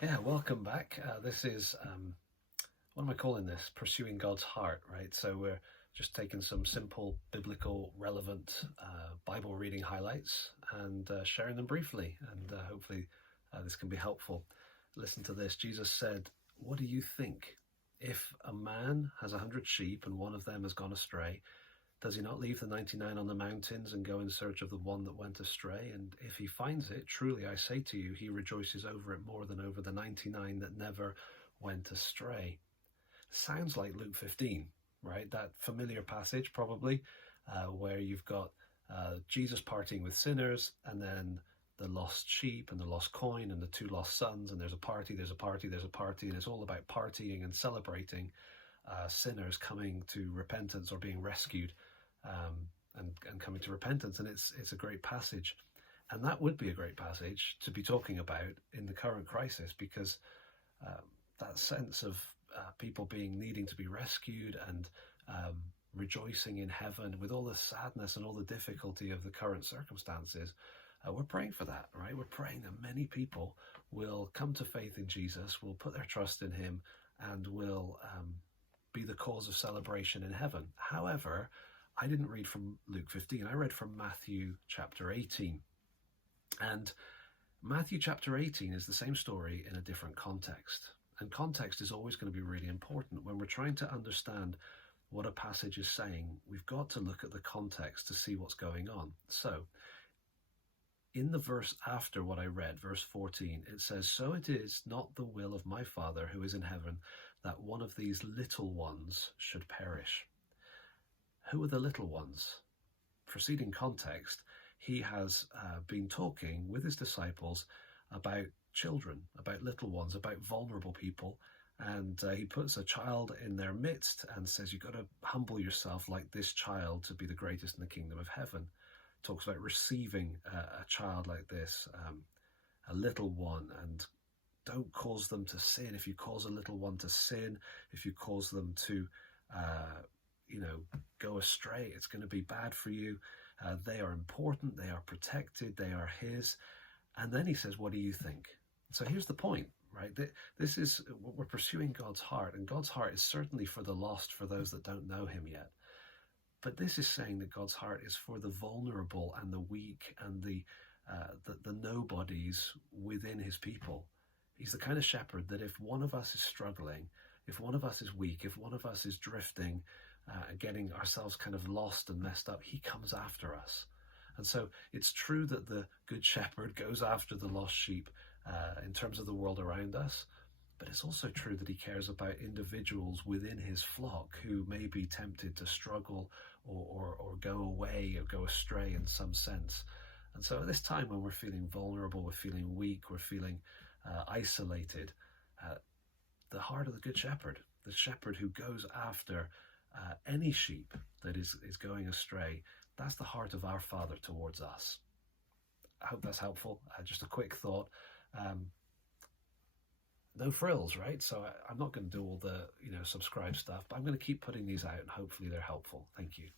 Yeah, welcome back. This is, what am I calling this? Pursuing God's heart, right? So we're just taking some simple, biblical, relevant Bible reading highlights and sharing them briefly. And hopefully this can be helpful. Listen to this. Jesus said, "What do you think? If a man has 100 sheep and one of them has gone astray, does he not leave the 99 on the mountains and go in search of the one that went astray? And if he finds it, truly I say to you, he rejoices over it more than over the 99 that never went astray." Sounds like Luke 15, right? That familiar passage, probably, where you've got Jesus partying with sinners, and then the lost sheep and the lost coin and the two lost sons, and there's a party, there's a party, there's a party, and it's all about partying and celebrating sinners coming to repentance or being rescued, and coming to repentance. And it's a great passage. And that would be a great passage to be talking about in the current crisis, because that sense of people needing to be rescued and rejoicing in heaven with all the sadness and all the difficulty of the current circumstances, we're praying for that, right? We're praying that many people will come to faith in Jesus, will put their trust in him, and will be the cause of celebration in heaven. However, I didn't read from Luke 15. I read from Matthew chapter 18. And Matthew chapter 18 is the same story in a different context. And context is always going to be really important. When we're trying to understand what a passage is saying, we've got to look at the context to see what's going on. So, in the verse after what I read, verse 14, it says, "So it is not the will of my Father who is in heaven that one of these little ones should perish." Who are the little ones? Preceding context, he has been talking with his disciples about children, about little ones, about vulnerable people. And he puts a child in their midst and says, you've got to humble yourself like this child to be the greatest in the kingdom of heaven. Talks about receiving a child like this, a little one, and don't cause them to sin. If you cause a little one to sin, if you cause them to go astray, it's going to be bad for you. They are important, they are protected, they are his. And then he says, what do you think? So here's the point, right? This is, we're pursuing God's heart, and God's heart is certainly for the lost, for those that don't know him yet. But this is saying that God's heart is for the vulnerable and the weak and the nobodies within his people. He's the kind of shepherd that if one of us is struggling, if one of us is weak, if one of us is drifting, getting ourselves kind of lost and messed up, he comes after us. And so it's true that the good shepherd goes after the lost sheep in terms of the world around us, but it's also true that he cares about individuals within his flock who may be tempted to struggle or go away or go astray in some sense. And so at this time when we're feeling vulnerable, we're feeling weak, we're feeling isolated, the heart of the good shepherd, the shepherd who goes after any sheep that is going astray, that's the heart of our Father towards us. I hope that's helpful. Just a quick thought. No frills, right? So I'm not going to do all the subscribe stuff, but I'm going to keep putting these out and hopefully they're helpful. Thank you.